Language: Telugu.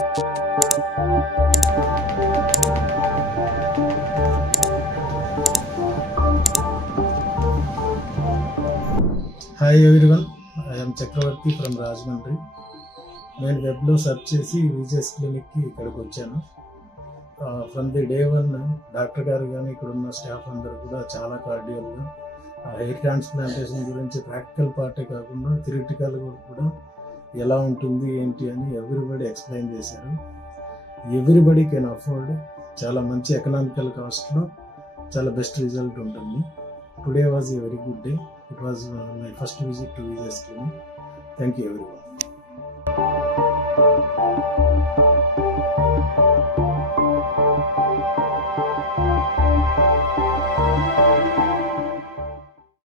Hi everyone, I'm Chakravarthi from Rajahmundry. నేను వెబ్లో సెర్చ్ చేసి విజేఎస్ క్లినిక్కి ఇక్కడికి వచ్చాను. From the day one doctor గారు కానీ ఇక్కడ ఉన్న స్టాఫ్ అందరూ కూడా చాలా కార్డియల్గా హెయిర్ ట్రాన్స్ప్లాంటేషన్ గురించి ప్రాక్టికల్ పార్టే కాకుండా థియరిటికల్గా కూడా ఎలా ఉంటుంది ఏంటి అని ఎవ్రీబడి ఎక్స్ప్లెయిన్ చేశారు. ఎవ్రీబడి కెన్ అఫోర్డ్, చాలా మంచి ఎకనామికల్ కాస్ట్లో చాలా బెస్ట్ రిజల్ట్ ఉంటుంది. Today was a very good day. It was my first visit to VJS Clinic. Thank you everyone.